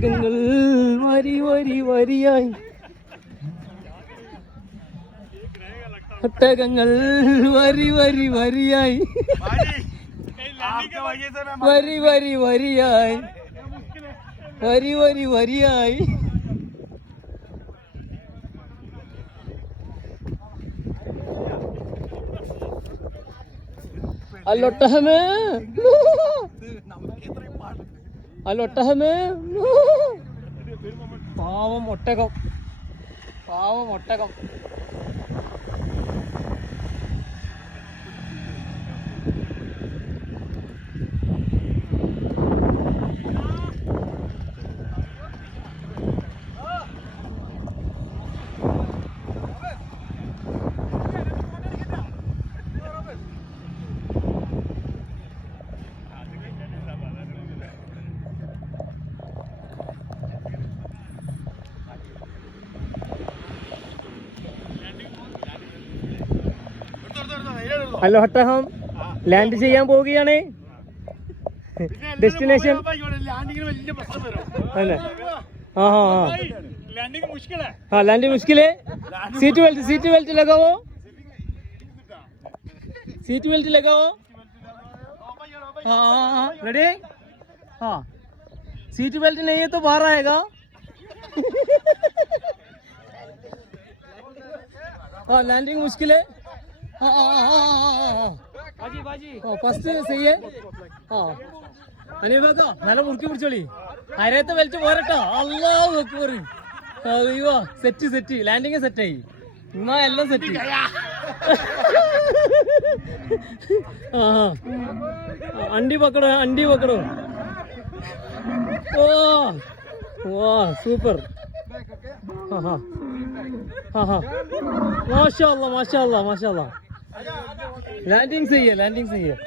ഒട്ടകങ്ങൾ വരി വരി വരിയായി. ഒട്ടകങ്ങൾ വരി വരി വരിയായി. വരി വരി വരിയായി. വരി വരി വരിയായി. അല്ലൊട്ടഹമേ. അല്ലൊട്ടഹമേ പാവം ഒട്ടകം. പാവം ഒട്ടകം. ഹലോ ഒട്ടകം ലാൻഡ് ചെയ്യാൻ പോവുകയാണ് ഡെസ്റ്റിനേഷൻ അല്ലേ हाँ हाँ हाँ लैंडिंग मुश्किल है हाँ लैंडिंग मुश्किल है सीट बेल्ट सीट बेल्ट लगाओ सीट बेल्ट लगाओ हाँ हाँ हाँ रेडी हाँ सीट बेल्ट नहीं है तो बाहर आएगा हाँ लैंडिंग मुश्किल है हाँ हाँ हाँ ഓ ഫസ്റ്റ് ചെയ്യേ ആ അനീബക്ക നല്ല മുറുക്കി പിടിച്ചോളി. അരയത്തെ വലിച്ചു പോരട്ടോ. അള്ളാഹു അക്ബർ. അയ്യോ സെറ്റ് സെറ്റ് ലാൻഡിങ് സെറ്റായി എന്നാ എല്ലാം സെറ്റ് ആ അണ്ടി പക്കടോ അണ്ടി പക്കടോ. ഓ വാ സൂപ്പർ ആ ഹാ ആ ഹാ മാഷാ മാഷാ മാഷാ लैंडिंग सही है लैंडिंग सही है